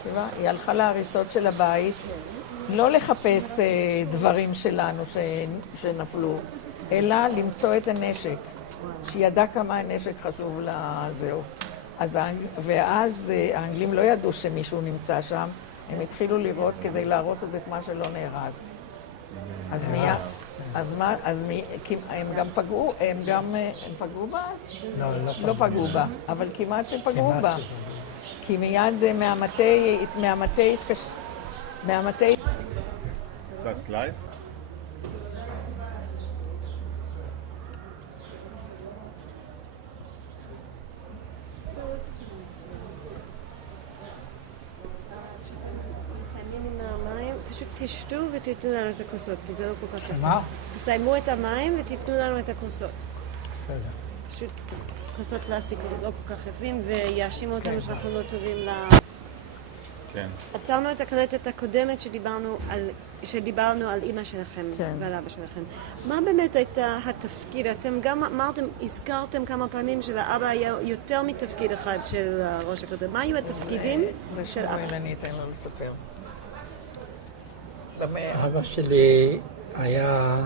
מקשיבה? היא הלכה להריסות של הבית, לא לחפש דברים שלנו שנפלו, אלא למצוא את הנשק. שהיא ידעה כמה הנשק חשוב לזהו. ואז האנגלים לא ידעו שמישהו נמצא שם, הם התחילו לראות כדי להרוס את מה שלא נהרס. אז הם גם פגעו, הם פגעו בה? לא פגעו בה, אבל כמעט שפגעו בה. כי מיד מהמטה זה הסלייד? פשוט תשתו ותיתנו לנו את הכוסות, כי זה לא כל כך יפה. מה? תסיימו את המים ותיתנו לנו את הכוסות. בסדר. פשוט כוסות פלסטיק לא כל כך יפים, ויאשימו אותנו שאנחנו לא טובים כן. עצרנו את הקלטת הקודמת שדיברנו על אמא שלכם ועל אבא שלכם. מה באמת הייתה התפקיד? אתם גם אמרתם, הזכרתם כמה פעמים שלאבא היה יותר מתפקיד אחד של ראש הקודם. מה היו התפקידים של אבא? אני אתן לו לספר. אבא שלי היה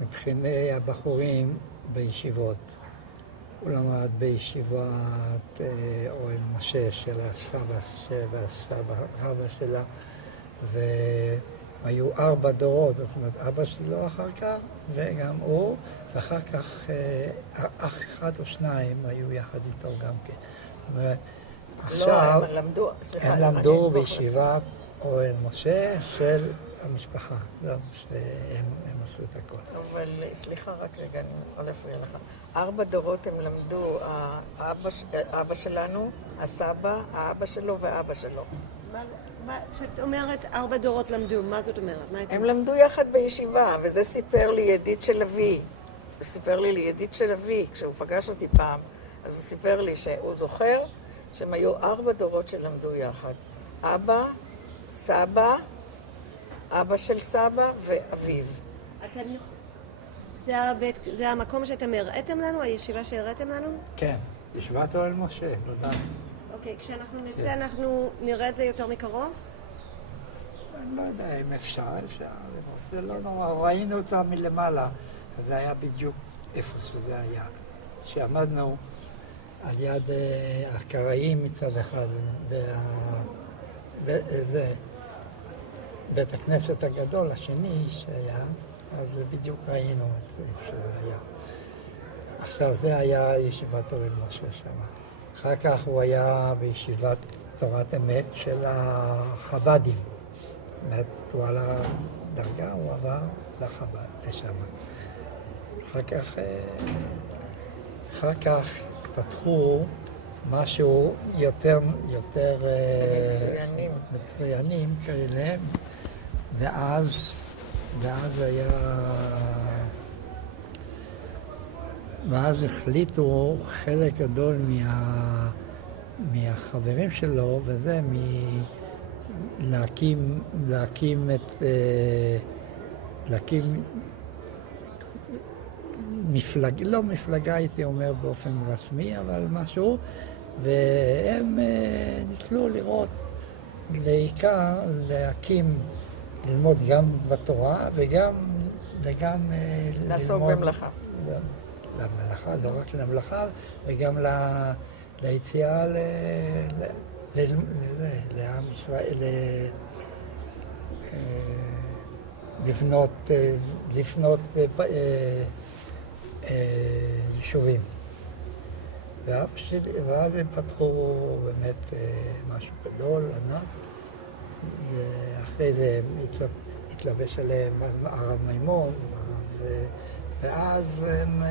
מבחיני הבחורים בישיבות. הוא למד בישיבת אוהל משה של הסבא והסבא רבא שלה, והיו 4 דורות, זאת אומרת אבא שלו אחר כך וגם הוא, ואחר כך אח 1 או 2 היו יחד איתו גם כן. עכשיו הם למדו בישיבת אוהל משה של המשפחה, לא, שהם עשו את הכל. אבל סליחה רק רגע, אני יכול להפריע לך. 4 דורות הם למדו, האבא שלנו, הסבא, האבא שלו ואבא שלו. כשאת אומרת 4 דורות למדו, מה זאת אומרת? הם למדו יחד בישיבה, וזה סיפר לי ידיד של אבי. הוא סיפר לי לידיד של אבי, כשהוא פגש אותי פעם, אז הוא סיפר לי שהוא זוכר שהם היו 4 דורות שלמדו יחד. אבא, סבא, אבא של סבא ואביו. זה המקום שאתם הראיתם לנו? הישיבה שהראיתם לנו? כן, ישיבת אוהל משה, ודאי. אוקיי, כשאנחנו נצא אנחנו נראה את זה יותר מקרוב? אני לא יודע אם אפשר, זה לא נורא, ראינו אותה מלמעלה, אז זה היה בדיוק איפה שזה היה. שעמדנו על יד הקראים מצד אחד, בית הכנסת הגדול השני שהיה, אז בדיוק ראינו את זה איפה שזה היה. עכשיו זה היה ישיבת אוהל משה שם. אחר כך הוא היה בישיבת תורת אמת של החב"דים. באמת הוא על הדרגה, הוא עבר לחב"ד, לשם. אחר כך פתחו משהו יותר מצוינים כאלה, ואז החליטו חלק גדול מהחברים שלו, וזה להקים לא מפלגה הייתי אומר באופן רשמי, אבל משהו, והם ניסו לראות בעיקר ללמוד גם בתורה וגם לעסוק במלאכה. למלאכה, לא רק למלאכה, וגם ליציאה לעם ישראל, לבנות יישובים. ואז הם פתחו באמת משהו גדול, ענק, ואחרי זה התלבש עליהם הרב מימון, ואז הם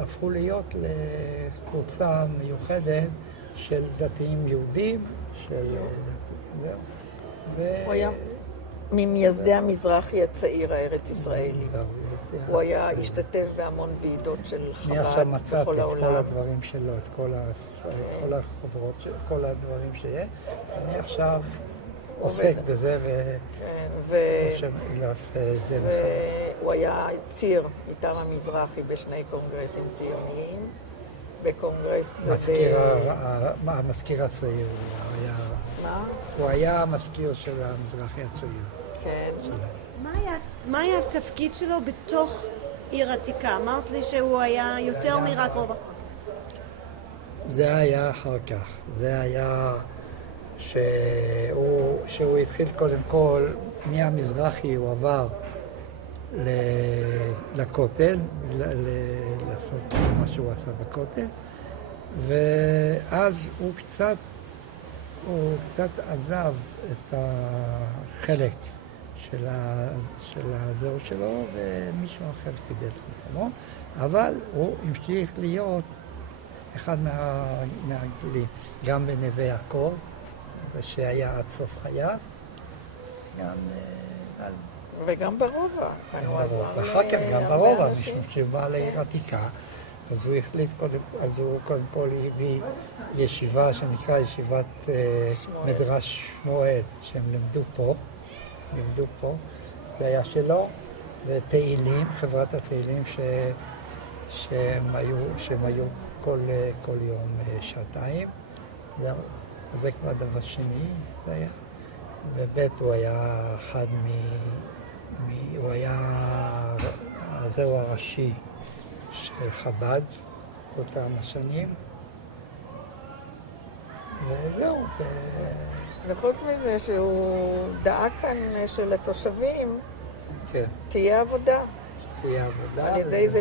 הפכו להיות לקבוצה מיוחדת של דתיים יהודים, הוא היה ממייסדי המזרחי הצעיר הארץ ישראלי. הוא היה השתתף בהמון ועידות של חב"ד בכל העולם. אני עכשיו מצאתי את כל הדברים שלו, את כל החברות, כל הדברים שיש. אני עכשיו עוסק בזה וחושב לעשות את זה. הוא היה ציר מטעם המזרחי בשני קונגרסים ציוניים. בקונגרס... המזכיר הצעיר, מה? הוא היה המזכיר של המזרחי הצעיר. כן. מה היה התפקיד שלו בתוך עיר עתיקה? אמרת לי שהוא היה יותר מרק רובע. זה היה אחר כך. זה היה שהוא התחיל קודם כל, מהמזרחי הוא עבר לכותל, לעשות מה שהוא עשה בכותל, ואז הוא קצת עזב את החלק של הזהות שלו, ומישהו אחר קיבל את מקומו, אבל הוא המשיך להיות אחד מהגדולים, גם בנווה יעקב, שהיה עד סוף חייו, וגם ברובע. ואחר כך גם ברובע, משום שהוא בא לעיר עתיקה, אז הוא החליט, אז הוא קודם כל הביא ישיבה שנקרא ישיבת מדרש שמואל, שהם לימדו פה, זה היה שלו, ותהילים, חברת התהילים שהם היו כל יום שעתיים. זה כבר דבר שני, זה היה. וב' הוא היה אחד הוא היה הזרוע הראשי של חב"ד אותם השנים. וזהו. וחוץ מזה שהוא דאג כאן שלתושבים תהיה עבודה. על ידי זה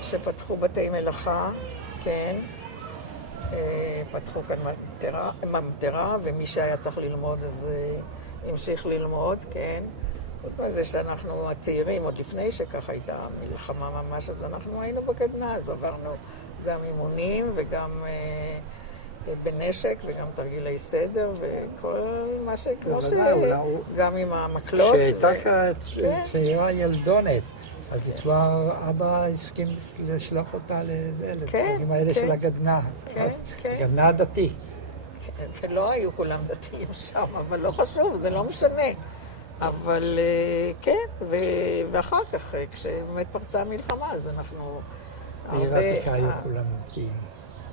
שפתחו בתי מלאכה, כן. פתחו כאן ממטרה, ומי שהיה צריך ללמוד אז המשיך ללמוד, כן. חוץ מזה שאנחנו הצעירים, עוד לפני שככה הייתה מלחמה ממש, אז אנחנו היינו בגדנ"ע, אז עברנו גם אימונים וגם בנשק וגם תרגילי סדר וכל מה שכמו גם עם המקלות. כשהייתה צעירה ילדונת, אז כבר אבא הסכים לשלוח אותה לתרגים האלה של הגדנ"ע. הגדנ"ע הדתי. זה לא היו כולם דתיים שם, אבל לא חשוב, זה לא משנה. אבל כן, ואחר כך, כשבאמת פרצה המלחמה, אז אנחנו... בעיר עתיקה היו כולם דתיים.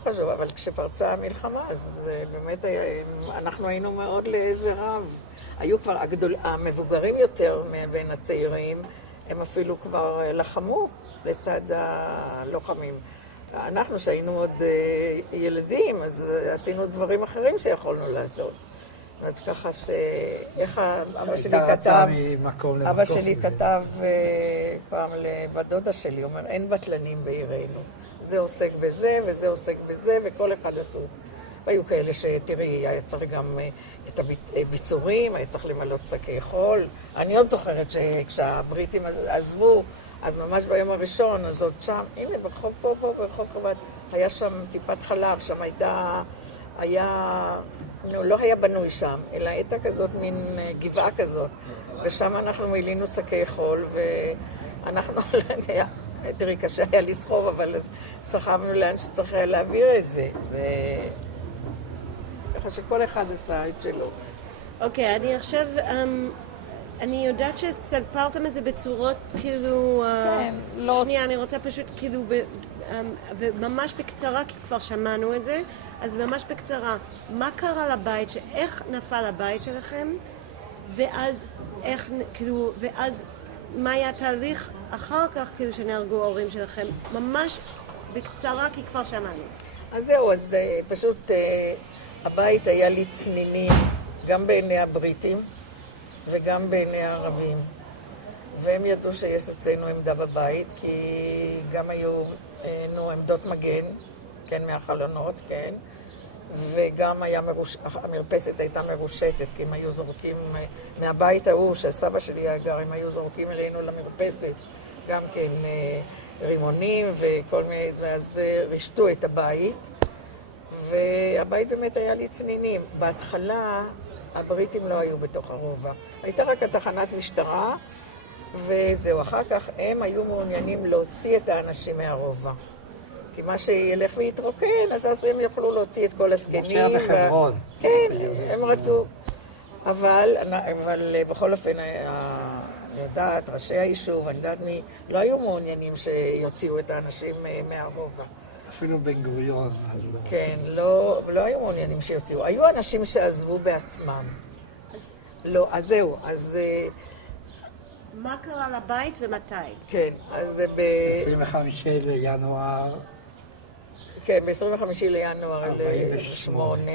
חשוב, אבל כשפרצה המלחמה, אז באמת אנחנו היינו מאוד לעזר רב. היו כבר המבוגרים יותר בין הצעירים, הם אפילו כבר לחמו לצד הלוחמים. אנחנו, שהיינו עוד ילדים, אז עשינו דברים אחרים שיכולנו לעשות. זאת אומרת, ככה איך אבא שלי כתב, אבא שלי כתב פעם לבת דודה שלי, הוא אומר, אין בטלנים בעירנו. זה עוסק בזה וזה עוסק בזה, וכל אחד עשו. והיו כאלה שתראי, היה צריך גם את הביצורים, היה צריך למלות שקי חול. אני עוד זוכרת שכשהבריטים עזבו, אז ממש ביום הראשון, אז עוד שם, הנה ברחוב פה, ברחוב חב"ד, היה שם טיפת חלב, שם לא היה בנוי שם, אלא הייתה כזאת מין גבעה כזאת, ושם אנחנו מילינו שקי חול, ואנחנו, תראי, קשה היה לסחוב, אבל סחבנו לאן שצריך היה להעביר את זה. ככה שכל אחד עשה את שלו. אוקיי, אני עכשיו, אני יודעת שספרתם את זה בצורות כאילו... כן, לא... שנייה, אני רוצה פשוט כאילו, וממש בקצרה, כי כבר שמענו את זה, אז ממש בקצרה, מה קרה לבית, איך נפל הבית שלכם, ואז איך, כאילו, ואז מה היה התהליך אחר כך, כאילו, שנהרגו ההורים שלכם? ממש בקצרה, כי כבר שמענו. אז זהו, אז פשוט הבית היה לי צנינים, גם בעיני הבריטים וגם בעיני הערבים. והם ידעו שיש אצלנו עמדה בבית, כי גם היו עמדות מגן, כן, מהחלונות, כן. וגם המרפסת הייתה מרושתת, כי הם היו זורקים מהבית ההוא, שהסבא שלי היה גר, הם היו זורקים אלינו למרפסת, גם כן רימונים וכל מיני, ואז רשתו את הבית, והבית באמת היה לי צנינים. בהתחלה הבריטים לא היו בתוך הרובע, הייתה רק התחנת משטרה, וזהו, אחר כך הם היו מעוניינים להוציא את האנשים מהרובע. כי מה שילך ויתרוקן, אז הם יוכלו להוציא את כל הסגנים. משה בחברון. כן, הם רצו. אבל בכל אופן, אני יודעת, ראשי היישוב, אני יודעת מי, לא היו מעוניינים שיוציאו את האנשים מהרובע. אפילו בן גוריון, אז לא. כן, לא היו מעוניינים שיוציאו. היו אנשים שעזבו בעצמם. לא, אז זהו, אז... מה קרה לבית ומתי? כן, אז 25 לינואר. כן, ב-25 לינואר 48,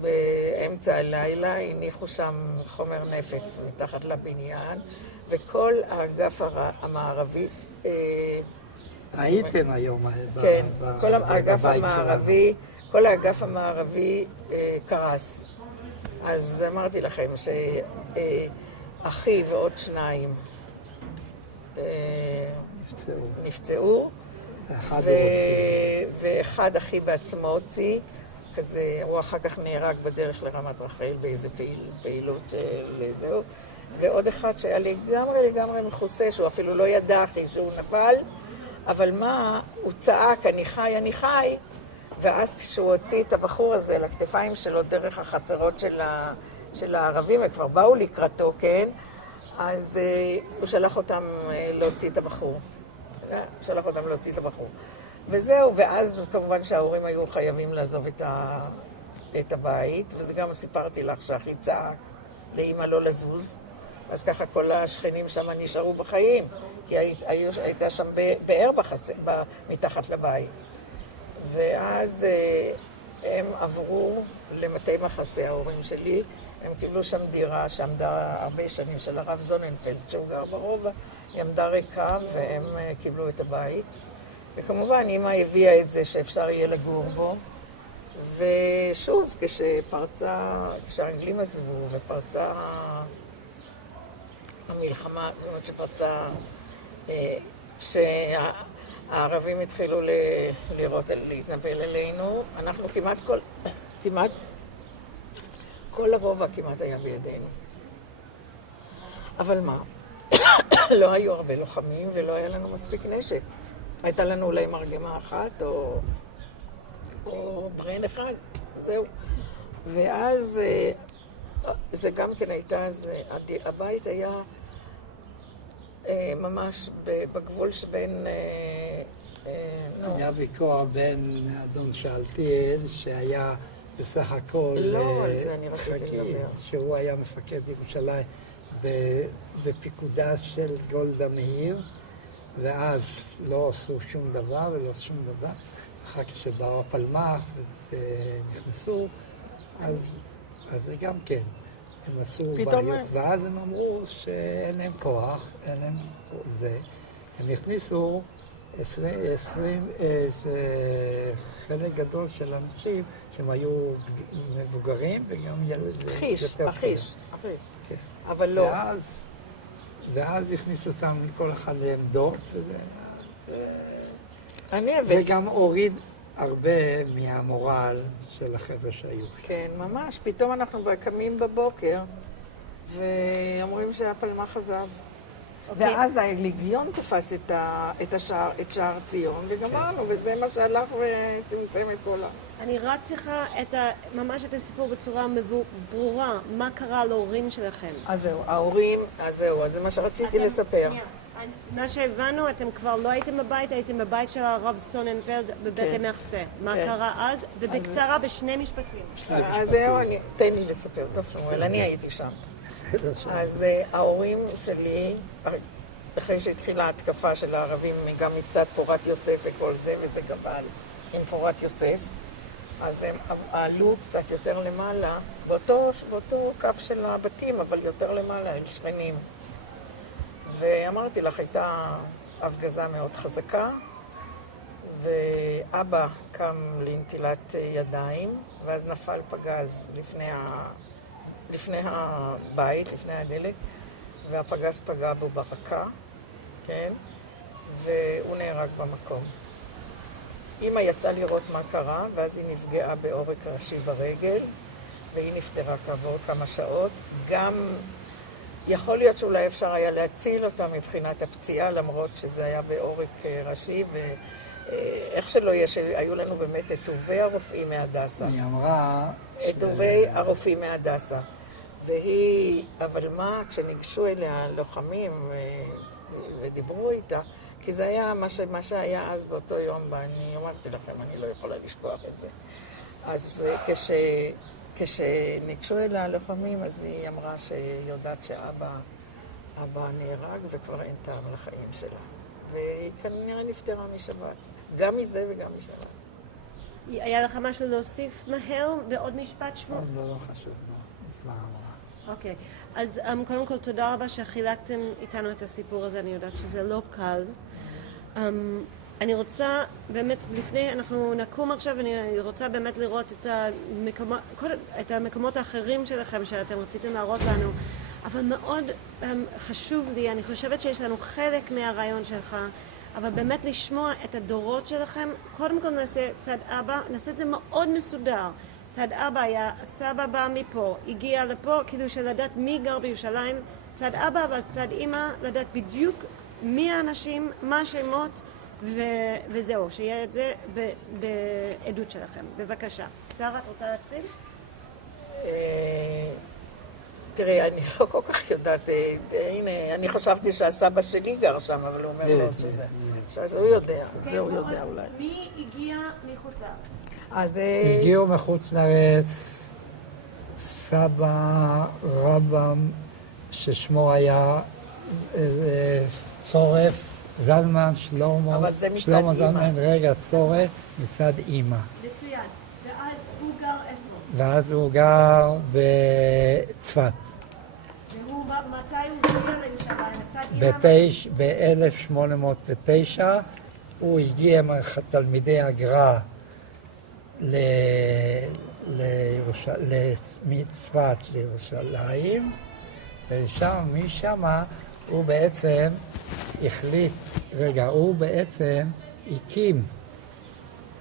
באמצע הלילה, הניחו שם חומר נפץ מתחת לבניין, וכל האגף המערבי... הייתם היום כן, כל האגף המערבי קרס. אז אמרתי לכם שאחי ועוד שניים נפצעו, ואחד אחי בעצמו הוציא, כזה, הוא אחר כך נהרג בדרך לרמת רחל באיזה פעילות של זהו, ועוד אחד שהיה לגמרי מכוסה, שהוא אפילו לא ידע אחי שהוא נפל, אבל מה, הוא צעק, אני חי, ואז כשהוא הוציא את הבחור הזה לכתפיים שלו דרך החצרות של הערבים, וכבר באו לקראתו, כן? אז הוא שלח אותם להוציא את הבחור. וזהו, ואז כמובן שההורים היו חייבים לעזוב את הבית, וזה גם סיפרתי לך שאחי צעק לאמא לא לזוז, אז ככה כל השכנים שם נשארו בחיים, כי הייתה שם באר מתחת לבית. ואז הם עברו למטה מחסה, ההורים שלי, הם קיבלו שם דירה שעמדה הרבה שנים של הרב זוננפלד, שהוא גר ברובע, היא עמדה ריקה והם קיבלו את הבית. וכמובן, אמא הביאה את זה שאפשר יהיה לגור בו. ושוב, כשהאנגלים עזבו ופרצה המלחמה, זאת אומרת שפרצה, שהערבים התחילו להתנפל אלינו, אנחנו כמעט כל הרובע כמעט היה בידינו. אבל מה? לא היו הרבה לוחמים ולא היה לנו מספיק נשק. הייתה לנו אולי מרגמה אחת או ברן אחד, זהו. ואז זה גם כן הייתה, הבית היה ממש בגבול שבין... היה ויכוח בין אדון שאלתיאל, שהיה בסך הכל... לא, על זה אני רציתי לדבר. שהוא היה מפקד ירושלים בפיקודה של גולדה מאיר, ואז לא עשו שום דבר אחר כך שבאו הפלמ"ח ונכנסו, אז זה גם כן, הם עשו בעיות, ואז הם אמרו שאין להם כוח, אין להם זה, הם הכניסו 20 חלק גדול של אנשים שהם היו מבוגרים וגם אחיש, אבל לא. ואז הכניסו אותם כל אחד לעמדות, זה גם הוריד הרבה מהמורל של החבר'ה שהיו. כן, ממש. פתאום אנחנו קמים בבוקר ואומרים שהפלמ"ח עזב. ואז הליגיון תפס את שער ציון וגמרנו, וזה מה שהלך וצמצם את כל אני רק צריכה ממש את הסיפור בצורה ברורה, מה קרה להורים שלכם. אז זהו, ההורים, אז זה מה שרציתי לספר. מה שהבנו, אתם כבר לא הייתם בבית, הייתם בבית של הרב סוננפלד בבית המחסה. מה קרה אז? ובקצרה בשני משפטים. אז זהו, תן לי לספר, טוב שמואל, אני הייתי שם. אז ההורים שלי, אחרי שהתחילה ההתקפה של הערבים, גם מצד פורת יוסף וכל זה, וזה גבל עם פורת יוסף, אז הם עלו קצת יותר למעלה, באותו קו של הבתים, אבל יותר למעלה, הם שכנים. ואמרתי לך, הייתה הפגזה מאוד חזקה, ואבא קם לנטילת ידיים, ואז נפל פגז לפני הבית, לפני הדלת, והפגז פגע בו ברקה, כן? והוא נהרג במקום. אמא יצאה לראות מה קרה, ואז היא נפגעה בעורק ראשי ברגל, והיא נפטרה כעבור כמה שעות. גם יכול להיות שאולי אפשר היה להציל אותה מבחינת הפציעה, למרות שזה היה בעורק ראשי, ואיך שלא יהיה, שהיו לנו באמת את טובי הרופאים מהדסה. היא אמרה... את טובי הרופאים מהדסה. אבל מה, כשניגשו אליה לוחמים ודיברו איתה, כי זה היה מה שהיה אז באותו יום, ואני אמרתי לכם, אני לא יכולה לשכוח את זה. אז כשניגשו אליה לוחמים, אז היא אמרה שהיא יודעת שאבא נהרג וכבר אין טעם לחיים שלה. והיא כנראה נפטרה משבת. גם מזה וגם משבת. היה לך משהו להוסיף מהר בעוד משפט שמו? לא חשוב, כבר אמרה. אוקיי, אז קודם כל תודה רבה שחילקתם איתנו את הסיפור הזה, אני יודעת שזה לא קל. אני רוצה באמת, לפני, אנחנו נקום עכשיו, אני רוצה באמת לראות את המקומות האחרים שלכם שאתם רציתם להראות לנו, אבל מאוד חשוב לי, אני חושבת שיש לנו חלק מהרעיון שלך, אבל באמת לשמוע את הדורות שלכם. קודם כל נעשה צד אבא, נעשה את זה מאוד מסודר. צד אבא היה, סבא בא מפה, הגיע לפה, כאילו שלדעת מי גר בירושלים, צד אבא, ואז צד אמא, לדעת בדיוק מי האנשים, מה השמות, וזהו, שיהיה את זה בעדות שלכם. בבקשה. שרה, את רוצה להתחיל? תראי, אני לא כל כך יודעת, הנה, אני חשבתי שהסבא שלי גר שם, אבל הוא אומר לא שזה. אז הוא יודע, זה הוא יודע אולי. מי הגיע מחוץ לארץ? אז הגיעו מחוץ לארץ סבא רבם ששמו היה צורף, זלמן, שלמה, אבל זה מצד שלמה אמא. זלמן, רגע, צורף מצד אמא. מצוין. ואז הוא גר איפה? ואז הוא גר בצפת. מתי הוא הגיע לירושלים? מצד אמא? ב-1809 הוא הגיע מתלמידי הגר"א מצפת לירושלים, ומשם הוא בעצם החליט, הוא בעצם הקים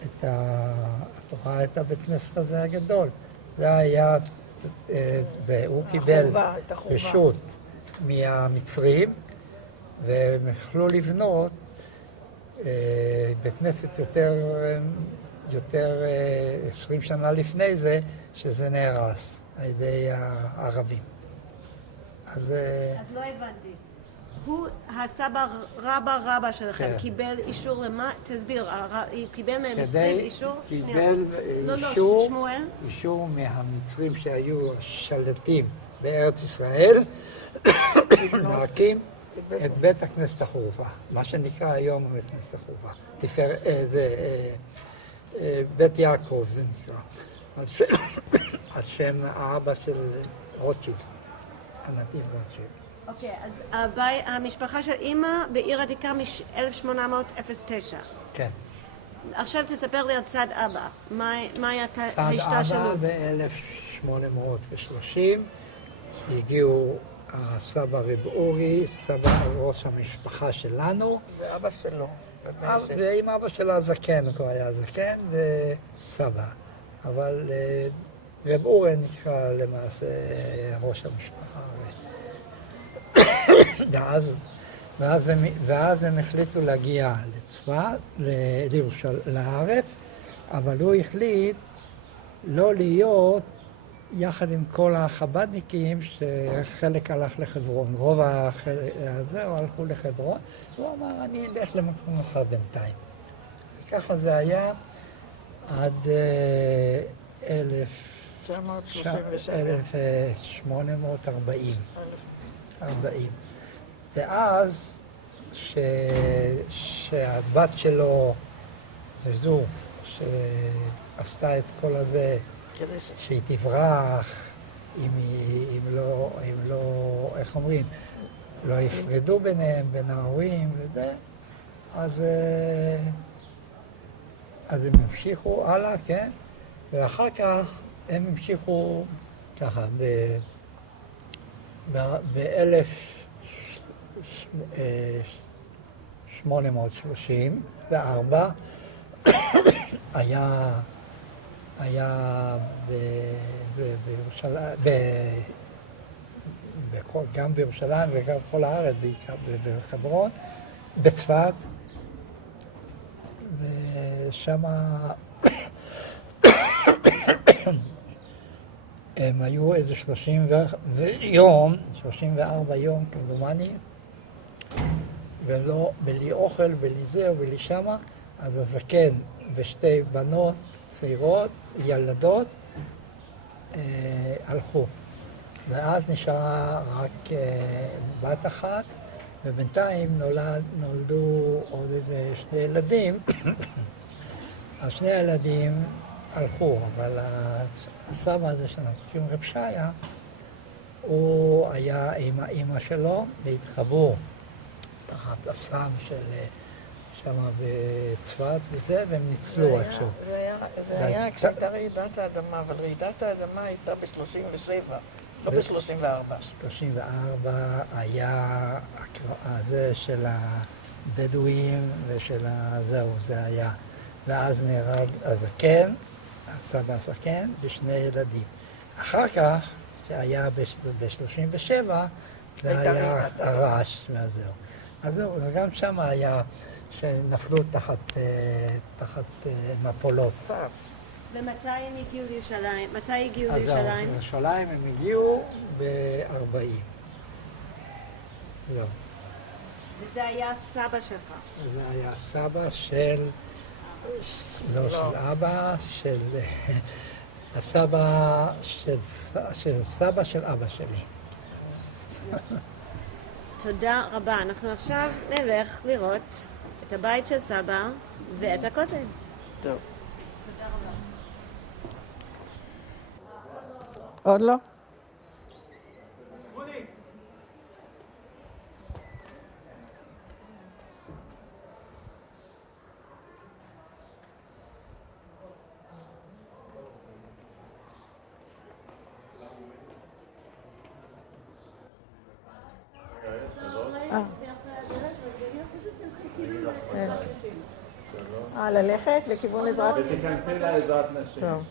את הבית כנסת הזה הגדול. זה היה, הוא קיבל רשות מהמצרים, והם יכלו לבנות בית כנסת יותר 20 שנה לפני זה, שזה נהרס על ידי הערבים. אז לא הבנתי. הוא, הסבא רבא שלכם, קיבל אישור למה? תסביר, קיבל מהמצרים אישור? קיבל אישור מהמצרים שהיו השלטים בארץ ישראל, להקים את בית הכנסת החורבה, מה שנקרא היום בית הכנסת החורבה. זה בית יעקב זה נקרא, על שם האבא של רוטשילד, הנתיב רוטשילד. אוקיי, אז המשפחה של אמא בעיר עתיקה מ-1809. כן. עכשיו תספר לי על צד אבא, מה הייתה ההשתלשלות? צד אבא ב-1830 הגיעו הסבא רב אורי, סבא ראש המשפחה שלנו. ואבא שלו. ועם אבא שלו הזקן, הוא כבר היה זקן, וסבא. אבל רב אורי נקרא למעשה ראש המשפחה. ואז הם החליטו להגיע לצפת, לארץ, אבל הוא החליט לא להיות יחד עם כל החב"דניקים שחלק הלך לחברון. רוב הזהו הלכו לחברון. הוא אמר, אני אלך למקום אחר בינתיים. וככה זה היה עד 1840. ואז שהבת שלו, זו שעשתה את כל הזה, שהיא תברח, אם לא, איך אומרים, לא יפרדו ביניהם, בין ההורים וזה, אז הם המשיכו הלאה, כן? ואחר כך הם המשיכו ככה, ב-1834 היה בירושלים, גם בירושלים וגם בכל הארץ, בעיקר בחברון, בצפת, ושם הם היו איזה 34 יום כמדומני, ולא, בלי אוכל, בלי זה ובלי שמה, אז הזקן ושתי בנות צעירות, ילדות, הלכו. ואז נשארה רק בת אחת, ובינתיים נולדו עוד איזה שני ילדים. אז שני הילדים הלכו, אבל הסבא הזה שאנחנו קוראים רב שיה, הוא היה עם האמא שלו והתחברו תחת אסם של שם בצפת וזה, והם ניצלו איכשהו. זה היה כשהייתה רעידת האדמה, אבל רעידת האדמה הייתה ב-37, לא ב-34. 34 היה הזה של הבדואים ושל זהו, זה היה. ואז נהרג הזקן, הסבא הזקן, ושני ילדים. אחר כך, שהיה ב-37, זה היה הרעש והזהו. אז זהו, גם שם היה שנפלו תחת מפולות. ומתי הם הגיעו לירושלים? מתי הגיעו אז לירושלים? לירושלים הם הגיעו ב-40. זהו. וזה היה סבא שלך. זה היה סבא של... לא של אבא, של... הסבא של סבא של אבא שלי. תודה רבה. אנחנו עכשיו נלך לראות את הבית של סבא ואת הכותל. טוב. עוד לא? ללכת לכיוון עזרת... ותיכנסי לעזרת נשים. טוב.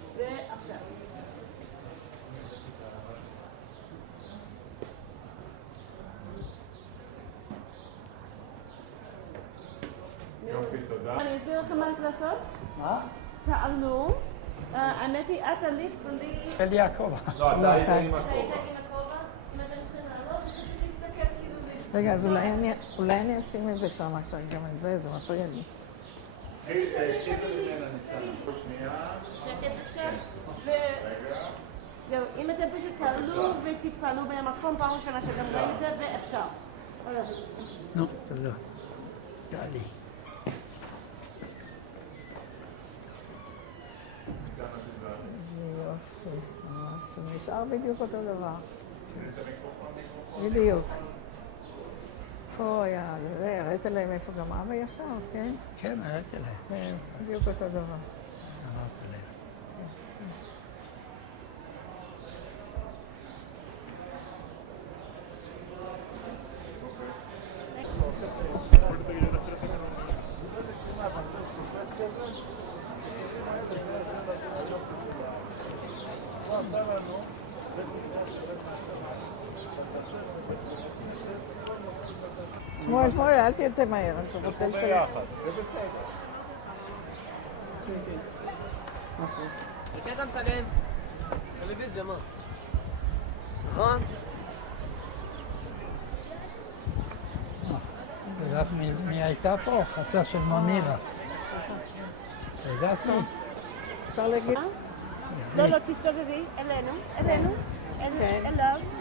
יופי, תודה. אני אסביר לכם מה לעשות? מה? תעלו. האמת היא, את עלית בלי... של יעקב. לא, אתה היית עם אתה היית הכובע. עם הכובע? אם אתם צריכים לעלות, פשוט להסתכל כאילו זה... רגע, אז אולי אני אשים את זה שם עכשיו, גם את זה מפריע לי. שקט עכשיו. זהו, אם אתם פשוט תעלו ותתפעלו במקום פעם ראשונה שאתם רואים את זה, ואפשר. נו, תודה. תעלי. יופי, ממש נשאר בדיוק אותו דבר. בדיוק. פה היה, הראית להם איפה גם אבא ישר, כן? כן, הראיתי להם. כן, בדיוק אותו דבר. אמרתי להם. שמואל, אל תהיה מהר, אתה רוצה לצלם. ביחד, זה בסדר. אתה מצלם טלוויזיה, מה? נכון? את יודעת מי הייתה פה? חצר של מונירה. אתה יודעת מי? אפשר להגיד? לא, לא, תסתובבי, אלינו,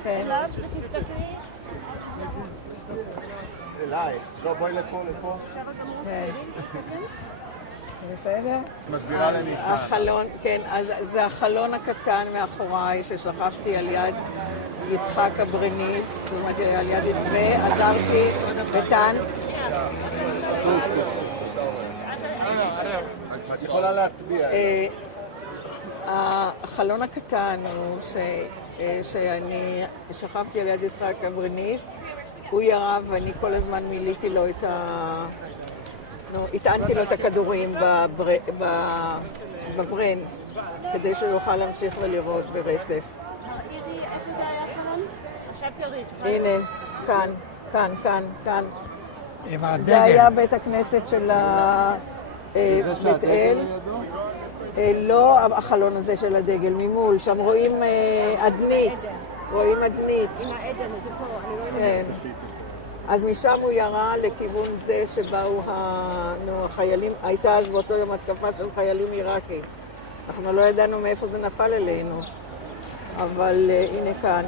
אליו, ותסתכלי. אלייך. לא, בואי לפה. בסדר גמור, כן. סקנד. בסדר? מסבירה לניצן. החלון, כן, אז זה החלון הקטן מאחוריי ששכבתי על יד יצחק הברניסט, זאת אומרת, על יד ועזרתי בטן. את יכולה להצביע. החלון הקטן הוא שאני שכבתי על יד יצחק הברניסט, הוא ירה ואני כל הזמן מיליתי לו את הטענתי לו את הכדורים בברן, כדי שהוא יוכל להמשיך ולראות ברצף. תראי, איפה זה היה חלון? עכשיו תראי. הנה, כאן. עם הדגל. זה היה בית הכנסת של בית אל. לא החלון הזה של הדגל, ממול, שם רואים אדנית. רואים אדנית. עם העדן, זה פה, אני לא יודעת. כן. אז משם הוא ירה לכיוון זה שבאו החיילים, הייתה אז באותו יום התקפה של חיילים עיראקים. אנחנו לא ידענו מאיפה זה נפל אלינו, אבל הנה כאן.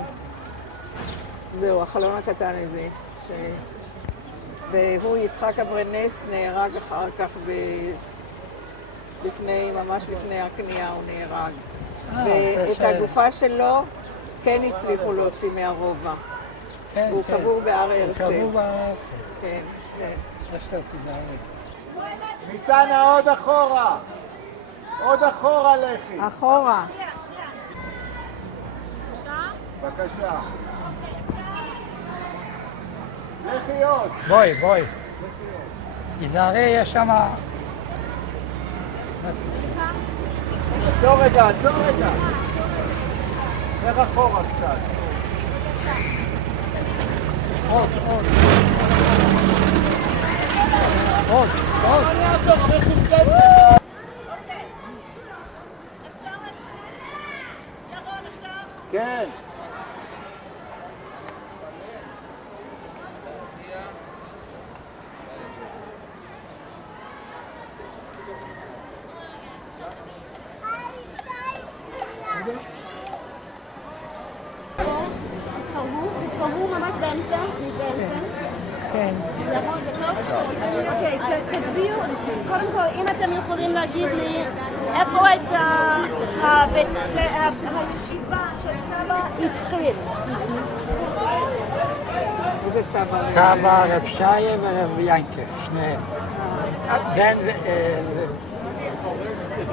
זהו, החלון הקטן הזה. והוא, יצחק אברנס, נהרג אחר כך ממש לפני הכניעה הוא נהרג. ואת הגופה שלו כן הצליחו להוציא מהרובע. הוא קבור בהר הרצל. הוא קבור בהר הרצל. כן, כן. איך שאתה תיזהרי. ניצנה, עוד אחורה. עוד אחורה לכי. אחורה. בבקשה. לכי עוד. בואי. תיזהרי, יש שם... עצור רגע. לך אחורה קצת. עוד. כן. התקרבו ממש באמצע. כן. נכון, זה טוב? אוקיי, תצביעו. קודם כל, אם אתם יכולים להגיד לי איפה הייתה הישיבה של סבא התחיל. איזה סבא? סבא, רב שיה ורב ינקף, שניהם. בן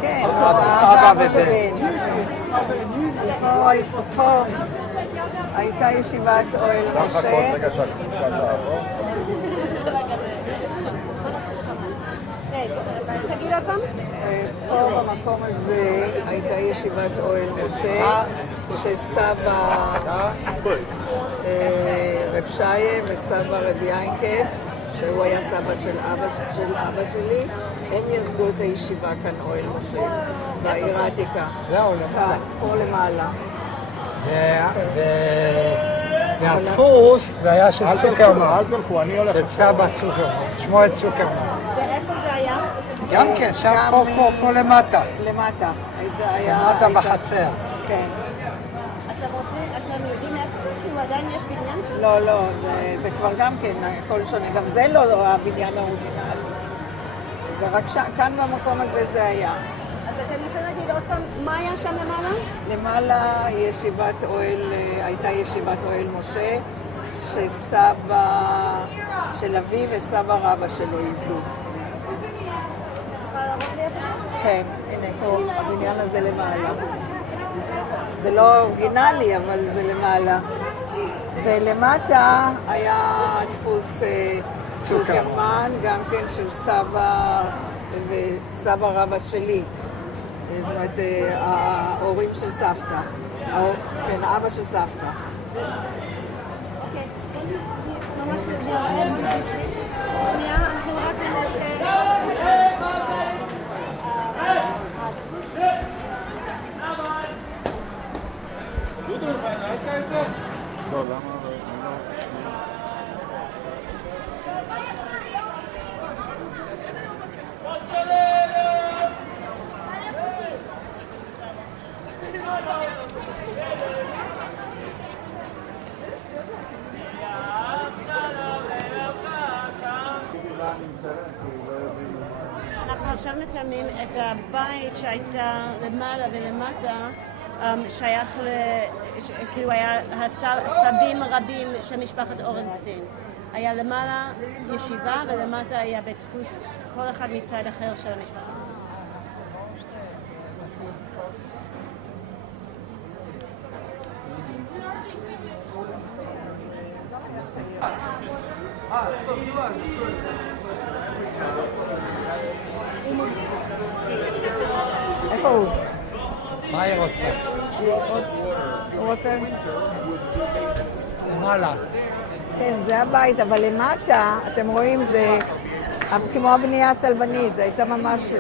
כן, אבא ובן. אז פה הייתה ישיבת אוהל משה. תגיד עוד פעם. פה במקום הזה הייתה ישיבת אוהל משה, שסבא רב שיה וסבא רב ינקף, שהוא היה סבא של אבא שלי, הם יסדו את הישיבה כאן אוהל משה, בעיר העתיקה. זהו, למעלה. פה למעלה. והדפוס זה היה של צוקרמן, אל תלכו, אני הולך. של סבא צוקרמן, שמואל צוקרמן. ואיפה זה היה? גם כן, שם פה למטה. למטה. למטה בחצר. כן. אתם יודעים איפה זה? כאילו עדיין יש בניין שם? לא, זה כבר גם כן, הכל שונה. גם זה לא הבניין האורגינלי. זה רק כאן במקום הזה זה היה. אז אתם יכולים להגיד עוד פעם, מה היה שם למעלה? למעלה הייתה ישיבת אוהל משה, שסבא של אבי וסבא רבא שלו ייסדו. תוכל להראות לי איפה זה? כן, הנה פה, הבניין הזה למעלה. זה לא אורגינלי, אבל זה למעלה. ולמטה היה דפוס צוקרמן, גם כן של סבא וסבא רבא שלי. זאת אומרת, ההורים של סבתא. כן, האבא של סבתא. אוקיי. ממש נראה. שנייה, אנחנו רק ננסה. לא, למה? אנחנו עכשיו מסיימים את הבית שהייתה למעלה ולמטה, שייך כאילו היה סבים רבים של משפחת אורנסטיין. היה למעלה ישיבה ולמטה היה בדפוס כל אחד מצד אחר של המשפחה. איפה הוא? מה היא רוצה? הוא רוצה... למעלה. כן, זה הבית, אבל למטה, אתם רואים, זה כמו הבנייה הצלבנית, זה הייתה ממש...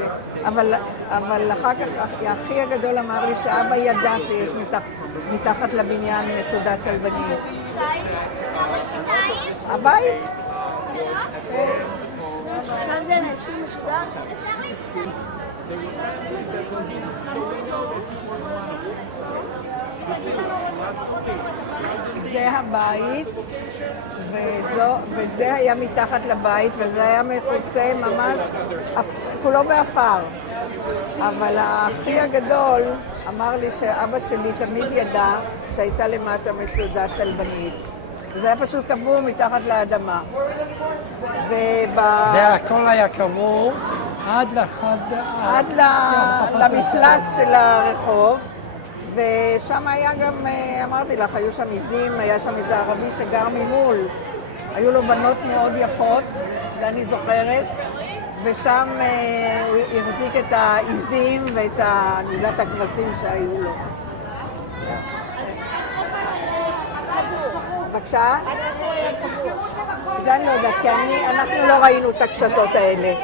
אבל אחר כך אחי הגדול אמר לי שאבא ידע שיש מתחת לבניין מצודה צלבנית. הבית? עכשיו זה אנשים משודר? זה הבית, וזה היה מתחת לבית, וזה היה מכוסה ממש, כולו באפר. אבל האחי הגדול אמר לי שאבא שלי תמיד ידע שהייתה למטה מצודה צלבנית. וזה היה פשוט קבור מתחת לאדמה. זה הכל היה קבור עד למפלס של הרחוב. ושם היה גם, אמרתי לך, היו שם עיזים, היה שם איזה ערבי שגר ממול. היו לו בנות מאוד יפות, זה אני זוכרת, ושם הוא החזיק את העיזים ואת אני יודעת, הכבשים שהיו לו. בבקשה? זה אני לא יודעת, כי אנחנו לא ראינו את הקשתות האלה.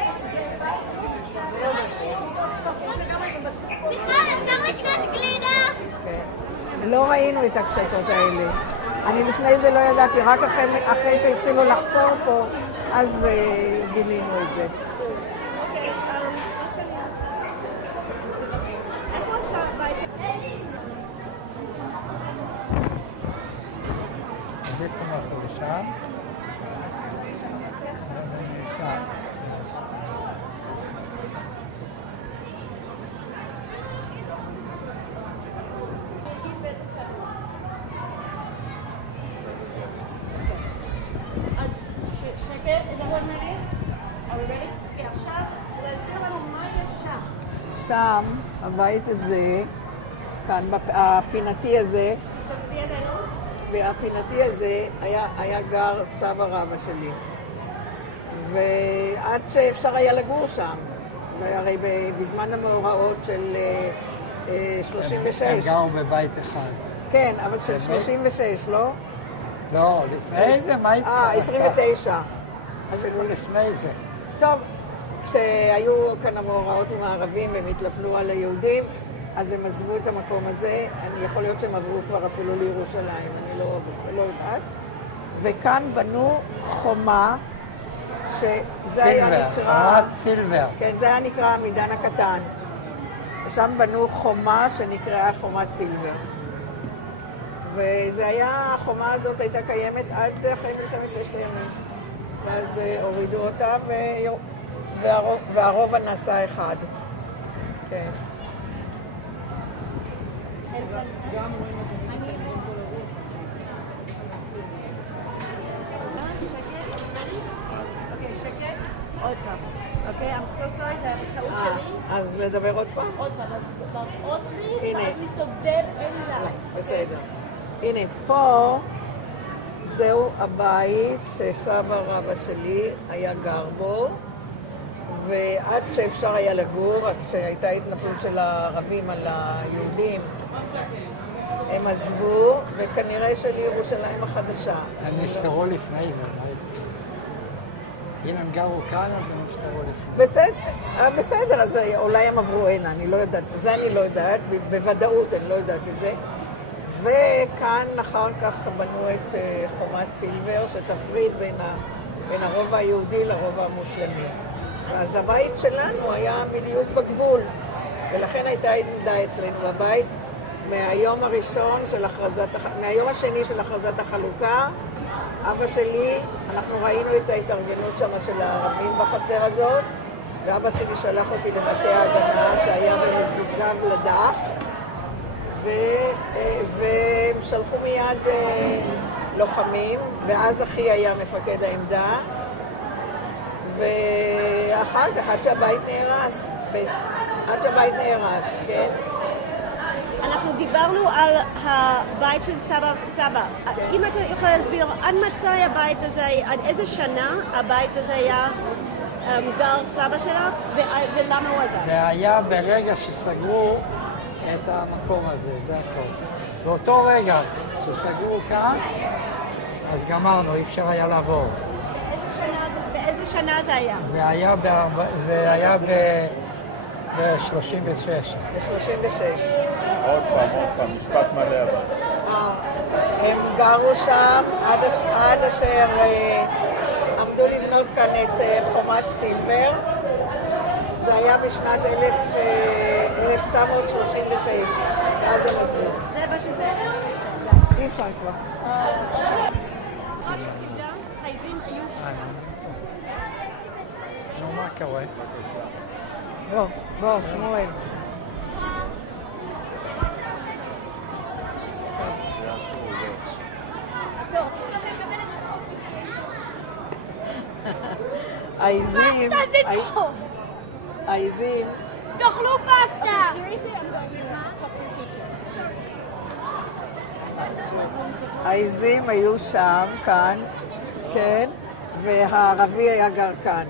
לא ראינו את הקשתות האלה. אני לפני זה לא ידעתי, רק אחרי שהתחילו לחקור פה, אז גילינו את זה. שם, הבית הזה, כאן, הפינתי הזה, והפינתי הזה היה גר סבא רבא שלי. ועד שאפשר היה לגור שם, והרי בזמן המאורעות של 36. הם גרו בבית אחד. כן, אבל של 36, לא? לא, לפני זה, מה הייתה? 29. אפילו לפני זה. טוב, כשהיו כאן המאורעות עם הערבים והם התלפנו על היהודים, אז הם עזבו את המקום הזה. יכול להיות שהם עברו כבר אפילו לירושלים, אני לא יודעת. וכאן בנו חומה, שזה היה נקרא... חומת סילבר. כן, זה היה נקרא המידן הקטן. ושם בנו חומה שנקראה חומת סילבר. וזה היה, החומה הזאת הייתה קיימת עד אחרי מלחמת ששת הימים. ואז הורידו אותה והרובע נעשה אחד. כן. עוד פעם. אוקיי, I'm so sorry, זה היה בטעות שלי. אז לדבר עוד פעם? עוד פעם, אז מראות לי, הנה. ואז מסתובב, אין לה. בסדר. הנה, פה זהו הבית שסבא רבא שלי היה גר בו, ועד שאפשר היה לגור, רק כשהייתה התנפלות של הערבים על היהודים, הם עזבו, וכנראה של ירושלים החדשה. הם נפטרו לפני זה, אם הם גרו כאן, אז הם נפטרו לפני. בסדר, אז אולי הם עברו הנה, אני לא יודעת, זה אני לא יודעת, בוודאות אני לא יודעת את זה. וכאן אחר כך בנו את חומת סילבר, שתפריד בין הרובע היהודי לרובע המוסלמי. אז הבית שלנו היה בדיוק בגבול, ולכן הייתה עמדה אצלנו בבית מהיום הראשון של מהיום השני של הכרזת החלוקה. אבא שלי, אנחנו ראינו את ההתארגנות שם של הערבים בחצר הזאת, ואבא שלי שלח אותי למטה ההגנה שהיה במזוגיו לדף, והם שלחו מיד לוחמים, ואז אחי היה מפקד העמדה, ואחר כך עד שהבית נהרס, כן? אנחנו דיברנו על הבית של סבא. אם אתה יכול להסביר, עד מתי הבית הזה, עד איזה שנה הבית הזה היה גר סבא שלך, ולמה הוא עזב? זה היה ברגע שסגרו את המקום הזה, זה הכל. באותו רגע שסגרו כאן, אז גמרנו, אי אפשר היה לעבור. באיזה שנה זה היה? זה היה ב-36. ב-36. עוד פעם, משפט מלא אבל. הם גרו שם עד אשר עמדו לבנות כאן את חומת סילבר. זה היה בשנת 1936, ואז הם עזבו. זה מה שזה? אי אפשר כבר. רק שתדע, העזים היו נו, מה קורה? בוא, שמואל. העזים, העזים, תאכלו פסטה! העזים היו שם, כאן, כן, והערבי היה גר כאן.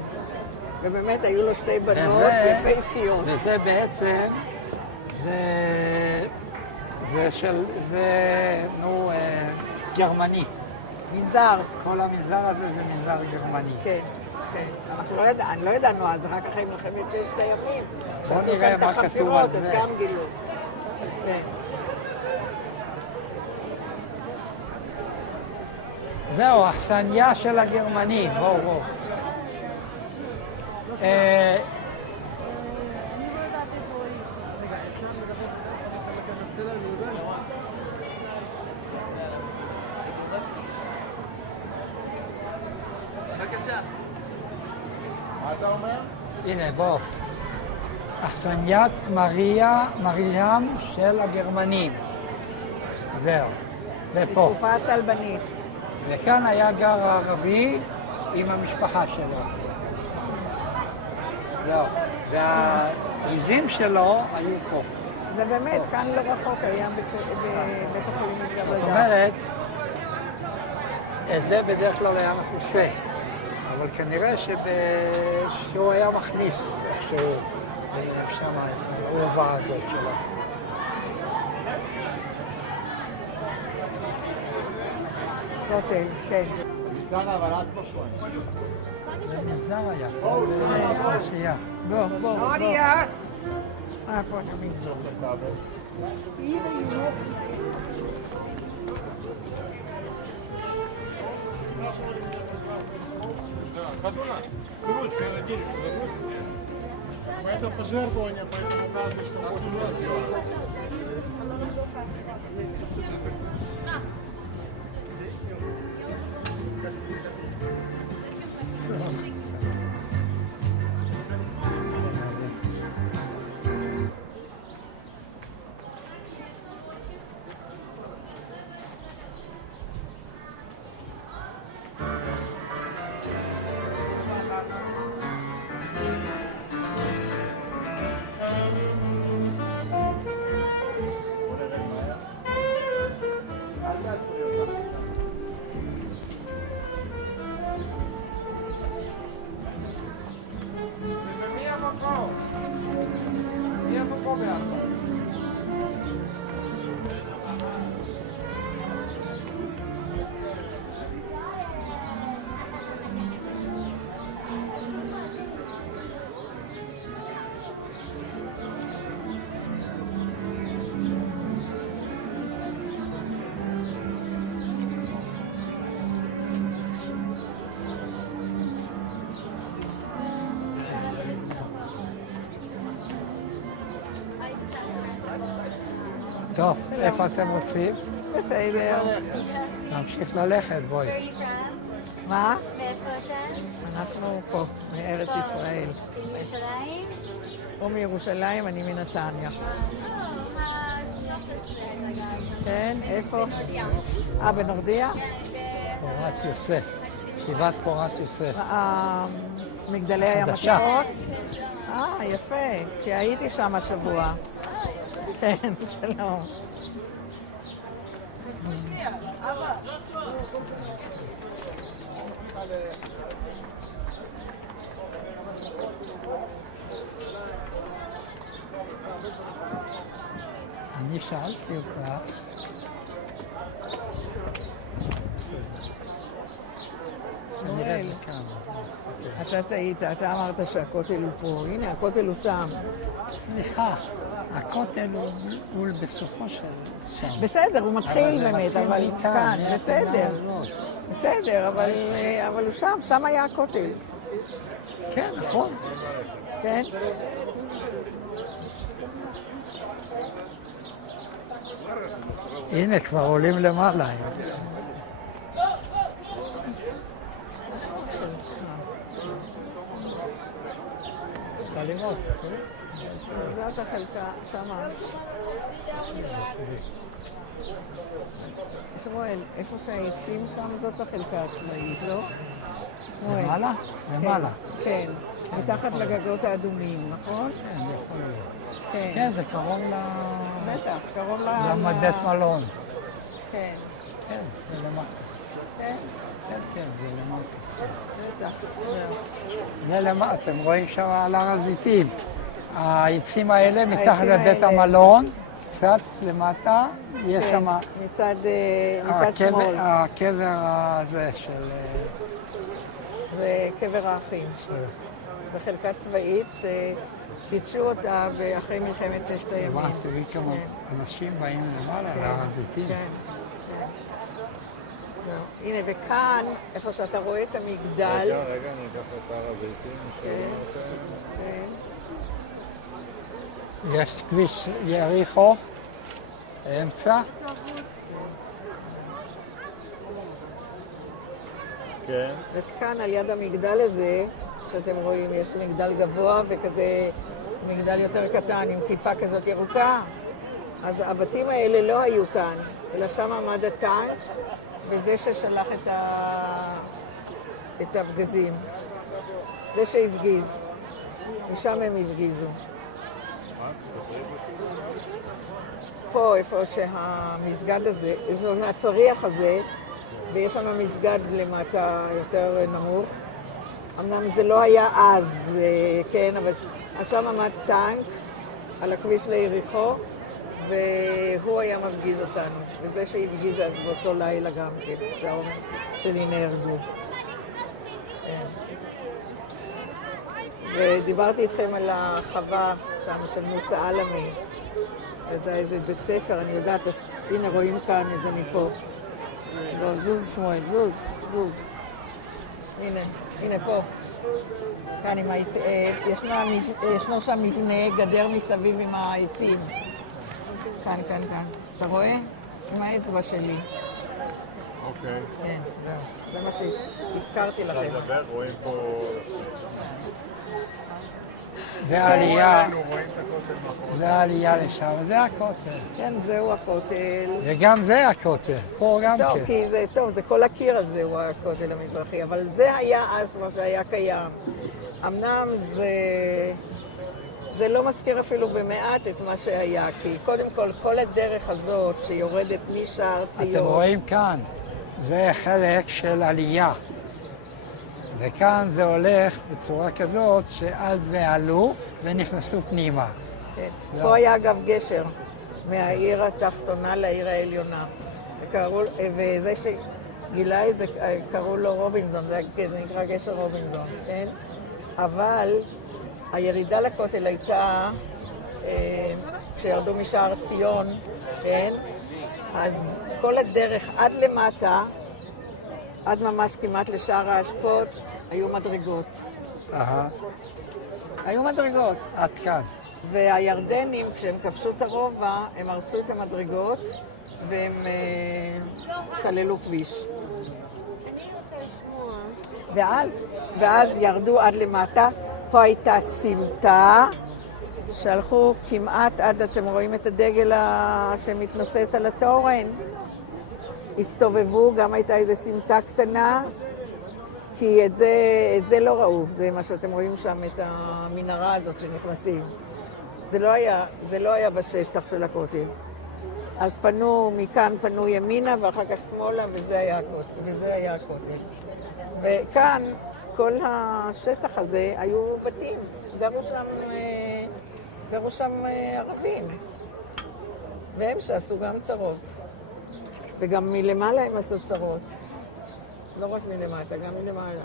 ובאמת היו לו שתי בנות יפהפיות. וזה בעצם, גרמני. מנזר. כל המנזר הזה זה מנזר גרמני. כן, כן. אני לא ידענו אז, רק אחרי מלחמת ששת הימים. כשעשו נראה כאן את מה כתוב על החפירות, אז זה. גם גילו. כן. זהו, האכסניה של הגרמנים. בואו. מה אתה אומר? הנה, בוא. אכסניית מרים של הגרמנים. זהו, זה פה. תקופה הצלבנית. וכאן היה גר הערבי עם המשפחה שלו. לא, והעיזים שלו היו פה. ובאמת, כאן לא רחוק היה בבית החולים משגב זאת לדעת. אומרת, את זה בדרך כלל היה מכוסה, אבל כנראה שהוא היה מכניס איכשהו שם את העורבה הזאת שלו. כותל, כן. ניצן, אבל את פה. זה מנזר היה, כנסייה. בוא. פה נמיד זאת. Это пожертвование, поэтому каждый, что хочет, сделать. טוב, איפה אתם רוצים? בסדר. להמשיך ללכת, בואי. מה? מאיפה אתה? אנחנו פה, מארץ ישראל. מירושלים? הוא מירושלים, אני מנתניה. כן, איפה? בנורדיה? פורת יוסף, ישיבת פורת יוסף. מגדלי הים חדשה. התיכון? יפה, כי הייתי שם השבוע. כן, שלום. אני שאלתי אותה, אני ארד לכאן. אתה טעית, אתה אמרת שהכותל הוא פה. הנה, הכותל הוא שם. סליחה, הכותל הוא בסופו של שם. בסדר, הוא מתחיל באמת, אבל מתחיל מכאן, כאן, מהפינה בסדר. הזאת. בסדר, אבל הוא שם היה הכותל. כן, נכון. כן? הנה, כבר עולים למעלה. רוצה לראות? זאת החלקה, שמה. שמואל, איפה שהעצים שם זאת החלקה הצבאית, לא? שמואל. למעלה? למעלה. כן, מתחת לגגות האדומים, נכון? כן, יכול להיות. כן, כן, זה קרוב בטח, קרוב לבית מלון. כן, כן, זה למטה. כן, כן, כן, זה למטה. בטח. זה למטה, אתם רואים שם על הר הזיתים. העצים האלה מתחת העצים לבית האלה. המלון, קצת למטה, יש כן, שם מצד שמאל, הקבר הזה של... זה קבר האחים. זו חלקה צבאית שקידשו אותה אחרי מלחמת ששת הימים. מה, תראי כמה כן. אנשים באים למעלה, כן, להר הזיתים. כן, כן. לא. הנה, וכאן, איפה שאתה רואה את המגדל, רגע, אני אקח את הר הזיתים. כן. יש כביש יריחו, אמצע, כן. וכאן על יד המגדל הזה, שאתם רואים, יש מגדל גבוה וכזה מגדל יותר קטן עם כיפה כזאת ירוקה. אז הבתים האלה לא היו כאן, אלא שם עמד הטנק, וזה ששלח את הפגזים. זה שהפגיז. משם הם הפגיזו. פה, איפה שהמסגד הזה, זה הצריח הזה, ויש שם מסגד למטה יותר נמוך. אמנם זה לא היה אז, כן, אבל שם עמד טנק על הכביש ליריחו, והוא היה מפגיז אותנו. וזה שהפגיז אז באותו לילה גם כן, שההורים שלי נהרגו. כן. ודיברתי איתכם על החווה שם של מוסא עלמי. וזה איזה בית ספר, אני יודעת, אז הנה רואים כאן את זה מפה. לא, זוז שמואל, זוז. הנה פה. כאן עם העצים, ישנו שם מבנה גדר מסביב עם העצים. כאן. אתה רואה? עם האצבע שלי. אוקיי. כן, זהו. זה מה שהזכרתי לכם. אפשר לדבר, רואים פה... זה העלייה, רואים את הכותל מאחורי. זה העלייה לשם, זה הכותל. כן, זהו הכותל. וגם זה הכותל, פה גם טוב, כן. כי זה טוב, זה כל הקיר הזה הוא הכותל המזרחי, אבל זה היה אז מה שהיה קיים. אמנם זה לא מזכיר אפילו במעט את מה שהיה, כי קודם כל הדרך הזאת שיורדת משער ציון... אתם רואים כאן, זה חלק של עלייה. וכאן זה הולך בצורה כזאת שעל זה עלו ונכנסו פנימה. כן. לא. פה היה אגב גשר, מהעיר התחתונה לעיר העליונה. וזה שגילה את זה, קראו לו רובינזון, זה נקרא גשר רובינזון, כן? אבל הירידה לכותל הייתה, כשירדו משער ציון, כן? אז כל הדרך עד למטה, עד ממש כמעט לשער האשפות, היו מדרגות. היו מדרגות. עד כאן. והירדנים, כשהם כבשו את הרובע, הם הרסו את המדרגות והם סללו כביש. אני רוצה לשמוע... ואז ירדו עד למטה. פה הייתה סמטה, שהלכו כמעט עד, אתם רואים את הדגל שמתנוסס על התורן. הסתובבו, גם הייתה איזו סמטה קטנה, כי את זה לא ראו, זה מה שאתם רואים שם, את המנהרה הזאת שנכנסים. זה לא היה בשטח של הכותל. אז מכאן פנו ימינה ואחר כך שמאלה, וזה היה הכותל. וכאן, כל השטח הזה היו בתים, גרו שם ערבים, והם שעשו גם צרות. וגם מלמעלה הם עשו צרות. לא רק מלמטה, גם מלמעלה.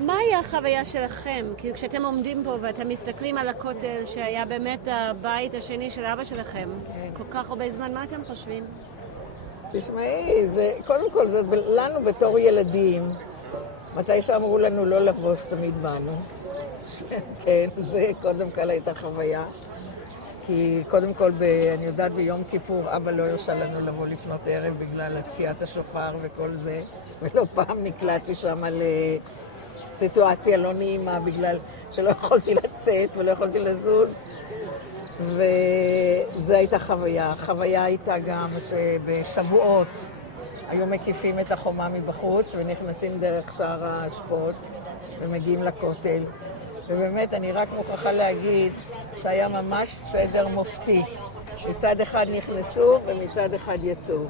מה היה החוויה שלכם? כאילו כשאתם עומדים פה ואתם מסתכלים על הכותל שהיה באמת הבית השני של אבא שלכם כל כך הרבה זמן, מה אתם חושבים? תשמעי, קודם כל זה לנו בתור ילדים, מתי שאמרו לנו לא לבוא, תמיד באנו. כן, זה קודם כל הייתה חוויה. כי קודם כל, אני יודעת, ביום כיפור אבא לא הרשה לנו לבוא לפנות ערב בגלל תקיעת השופר וכל זה, ולא פעם נקלעתי שם לסיטואציה לא נעימה בגלל שלא יכולתי לצאת ולא יכולתי לזוז. וזו הייתה חוויה. החוויה הייתה גם שבשבועות היו מקיפים את החומה מבחוץ ונכנסים דרך שער האשפות ומגיעים לכותל. ובאמת, אני רק מוכרחה להגיד שהיה ממש סדר מופתי. מצד אחד נכנסו ומצד אחד יצאו.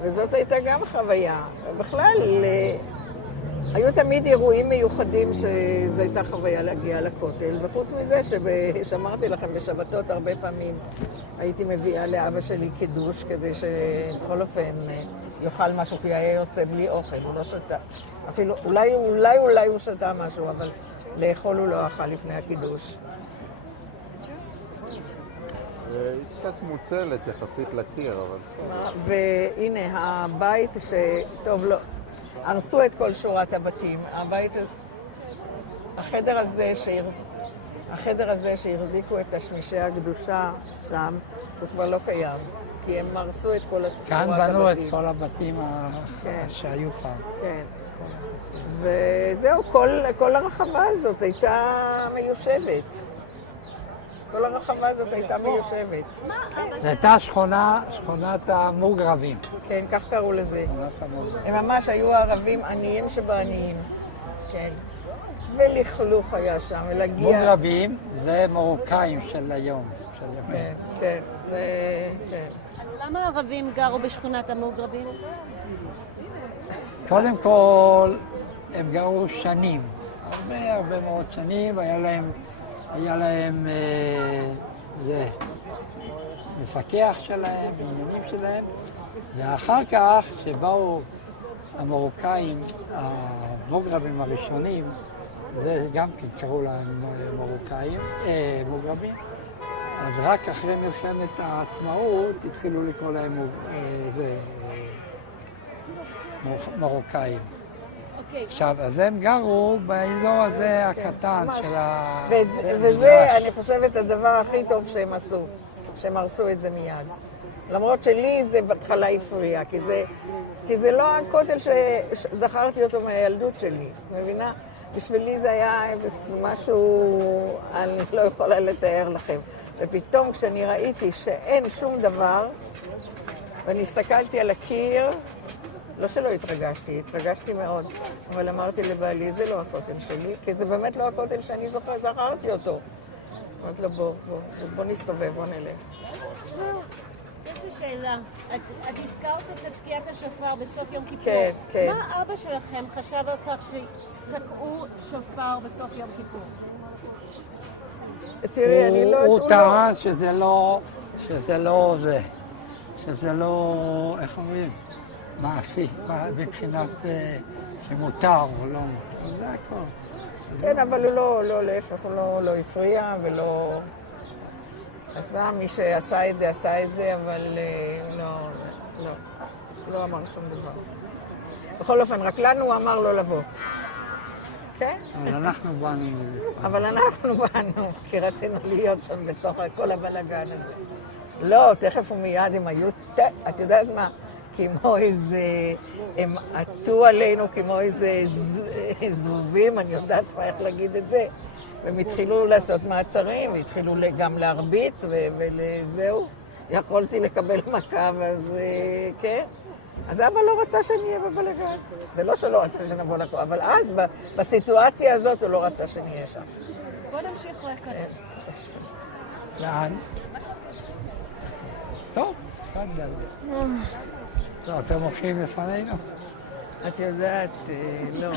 וזאת הייתה גם חוויה. ובכלל, היו תמיד אירועים מיוחדים שזו הייתה חוויה להגיע לכותל. וחוץ מזה, שאמרתי לכם, בשבתות הרבה פעמים הייתי מביאה לאבא שלי קידוש, כדי שבכל אופן יאכל משהו, כי היה יוצא בלי אוכל, הוא לא שתה. אפילו, אולי הוא שתה משהו, אבל לאכול הוא לא אכל לפני הקידוש. היא קצת מוצלת יחסית לקיר, אבל... והנה, הבית טוב, לא, הרסו את כל שורת הבתים. החדר הזה שהחזיקו את תשמישי הקדושה שם, הוא כבר לא קיים. כי הם הרסו את כל שורת הבתים. כאן בנו את כל הבתים שהיו פעם. כן. וזהו, כל הרחבה הזאת הייתה מיושבת. כל הרחבה הזאת הייתה מיושבת. זו הייתה שכונת המוגרבים. כן, כך קראו לזה. הם ממש היו ערבים עניים שבעניים. כן. ולכלוך היה שם, ולהגיע... מוגרבים זה מרוקאים של היום. כן, כן. אז למה הערבים גרו בשכונת המוגרבים? קודם כל, הם גרו שנים, הרבה מאוד שנים, היה להם מפקח שלהם, עניינים שלהם, ואחר כך, שבאו המרוקאים, המוגרבים הראשונים, זה גם כן קראו להם מוגרבים, אז רק אחרי מלחמת העצמאות התחילו לקרוא להם מרוקאים. עכשיו, אז הם גרו באזור הזה הקטן של וזה, אני חושבת, הדבר הכי טוב שהם עשו, שהם הרסו את זה מיד. למרות שלי זה בהתחלה הפריע, כי זה לא הכותל שזכרתי אותו מהילדות שלי, מבינה? בשבילי זה היה משהו, אני לא יכולה לתאר לכם. ופתאום כשאני ראיתי שאין שום דבר, ואני הסתכלתי על הקיר, לא שלא התרגשתי מאוד, אבל אמרתי לבעלי, זה לא הכותל שלי, כי זה באמת לא הכותל שאני זכרתי אותו. אמרתי לו, בוא נסתובב, בוא נלך. יש לי שאלה, את הזכרת את תקיעת השופר בסוף יום כיפור. כן, כן. מה אבא שלכם חשב על כך שתקעו שופר בסוף יום כיפור? תראי, אני לא... הוא טען שזה לא, איך אומרים? מעשי, מבחינת שמותר או לא, זה הכל. כן, אבל הוא לא, להפך, הוא לא הפריע ולא... עשה, מי שעשה את זה, אבל לא אמר שום דבר. בכל אופן, רק לנו הוא אמר לא לבוא. כן? אבל אנחנו באנו מזה. אבל אנחנו באנו, כי רצינו להיות שם בתוך כל הבלגן הזה. לא, תכף ומיד הם היו... את יודעת מה? כמו איזה... הם עטו עלינו כמו איזה זבובים, אני יודעת מה איך להגיד את זה. והם התחילו לעשות מעצרים, והתחילו גם להרביץ, ולזהו. יכולתי לקבל מכה, אז כן. אז אבא לא רצה שנהיה בבלגן. זה לא שלא רצה שנבוא לכל, אבל אז, בסיטואציה הזאת, הוא לא רצה שנהיה שם. בוא נמשיך לכאן. לאן? טוב, תפדל. טוב, אתם הולכים לפנינו? את יודעת, לא.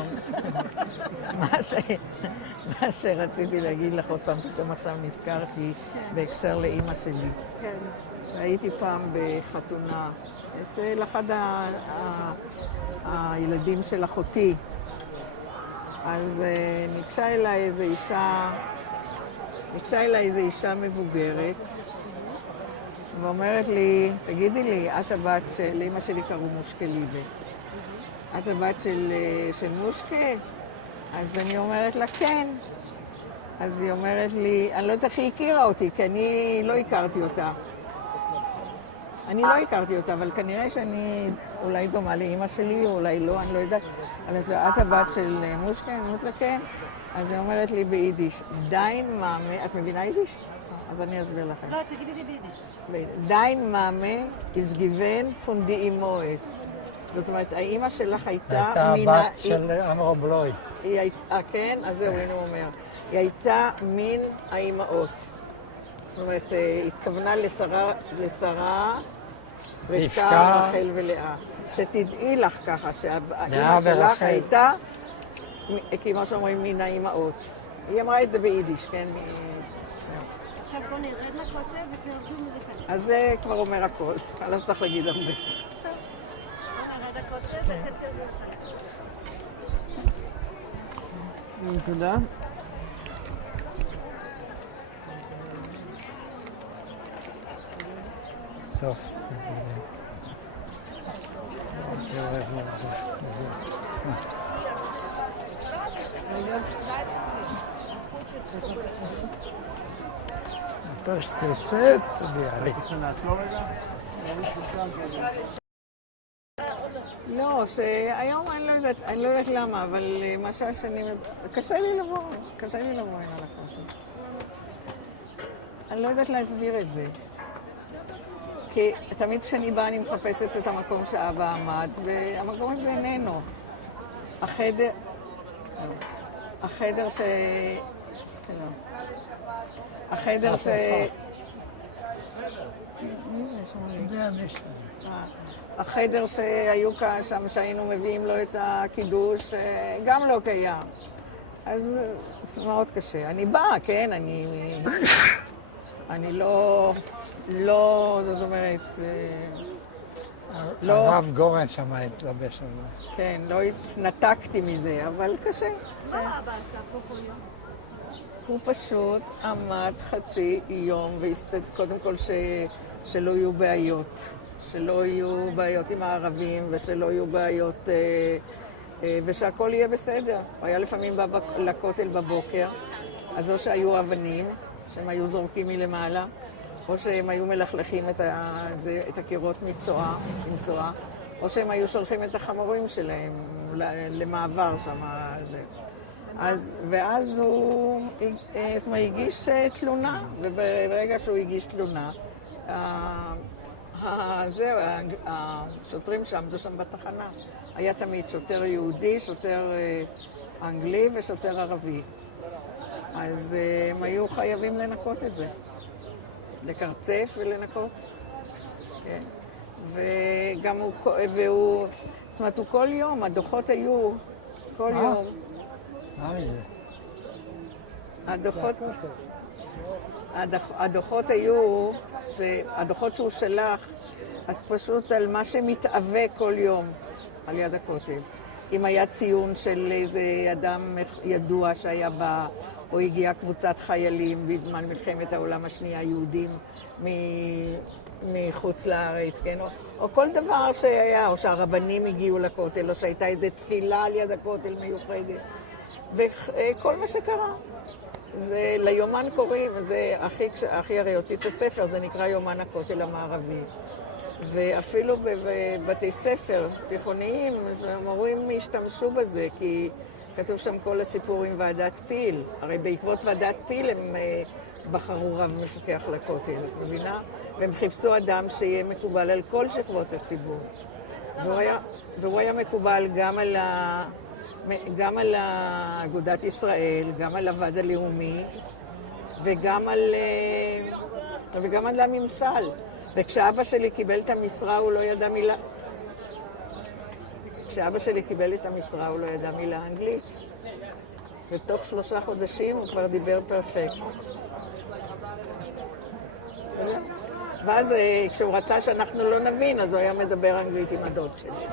מה שרציתי להגיד לך עוד פעם, פתאום עכשיו נזכרתי בהקשר לאימא שלי. כן. שהייתי פעם בחתונה אצל אחד הילדים של אחותי, אז ניגשה אליי איזו אישה מבוגרת, ואומרת לי, תגידי לי, את הבת של אמא שלי קראו מושקה ליבה. את הבת של מושקה? אז אני אומרת לה, כן. אז היא אומרת לי, אני לא יודעת איך היא הכירה אותי, כי אני לא הכרתי אותה. אבל כנראה שאני אולי דומה לאמא שלי, או אולי לא, אני לא יודעת. אבל את הבת של מושקה? אני אומרת לה, כן. אז היא אומרת לי ביידיש, דיין מאמה, את מבינה יידיש? אז אני אסביר לכם. לא, תגידי לי ביידיש. דיין מאמה is given von die Imoes. זאת אומרת, האמא שלך הייתה הבת של אמרו בלוי. כן? אז זהו, הנה הוא אומר. היא הייתה מן האימהות. זאת אומרת, התכוונה לשרה, רבקה, רחל ולאה. שתדעי לך ככה, שהאמא שלך הייתה, כמו שאומרים, מן האימהות. היא אמרה את זה ביידיש, כן? עכשיו בוא נרד לכותב ותרגום לפני. אז זה כבר אומר הכל, אני לא צריך להגיד הרבה. בוא נרד לכותב ותרגום לפני. תודה. טוב. מתי שתרצה, תודיע לי. שנעצור רגע? לא, שהיום אני לא יודעת למה, אבל מה שהשנים... קשה לי לבוא הנה לכותל. אני לא יודעת להסביר את זה. כי תמיד כשאני באה אני מחפשת את המקום שאבא עמד, והמקום הזה איננו. החדר ש... מי זה? שמולי. זה המשל. החדר שהיו שם, שהיינו מביאים לו את הקידוש, גם לא קיים. אז זה מאוד קשה. אני באה, כן, אני לא, זאת אומרת, לא... הרב גורן שם התלבש על זה. כן, לא התנתקתי מזה, אבל קשה. מה אבא עשה פה כל יום? הוא פשוט עמד חצי יום קודם כל שלא יהיו בעיות. שלא יהיו בעיות עם הערבים ושלא יהיו בעיות ושהכל יהיה בסדר. הוא היה לפעמים בא לכותל בבוקר, אז או שהיו אבנים שהם היו זורקים מלמעלה, או שהם היו מלכלכים את הקירות מצואה, או שהם היו שולחים את החמורים שלהם למעבר שם. ואז הוא הגיש תלונה, וברגע שהוא הגיש תלונה, השוטרים שעמדו שם בתחנה, היה תמיד שוטר יהודי, שוטר אנגלי ושוטר ערבי. אז הם היו חייבים לנקות את זה, לקרצף ולנקות. וגם הוא, זאת אומרת, הוא כל יום, הדוחות היו, כל יום. מה מזה? הדוחות היו, הדוחות שהוא שלח, אז פשוט על מה שמתאווה כל יום על יד הכותל. אם היה ציון של איזה אדם ידוע שהיה בא, או הגיעה קבוצת חיילים בזמן מלחמת העולם השנייה, יהודים מחוץ לארץ, כן? או כל דבר שהיה, או שהרבנים הגיעו לכותל, או שהייתה איזו תפילה על יד הכותל מיוחדת. וכל מה שקרה. זה ליומן קוראים, זה אחי הרי הוציא את הספר, זה נקרא יומן הכותל המערבי. ואפילו בבתי ספר תיכוניים, המורים השתמשו בזה, כי כתוב שם כל הסיפור עם ועדת פיל. הרי בעקבות ועדת פיל הם בחרו רב מפקח לכותל, את מבינה? והם חיפשו אדם שיהיה מקובל על כל שכבות הציבור. והוא היה מקובל גם על אגודת ישראל, גם על הוועד הלאומי, וגם על הממשל. וכשאבא שלי קיבל את המשרה, הוא לא ידע מילה. כשאבא שלי קיבל את המשרה, הוא לא ידע מילה אנגלית. ותוך 3 חודשים הוא כבר דיבר פרפקט. ואז כשהוא רצה שאנחנו לא נבין, אז הוא היה מדבר אנגלית עם הדוד שלי.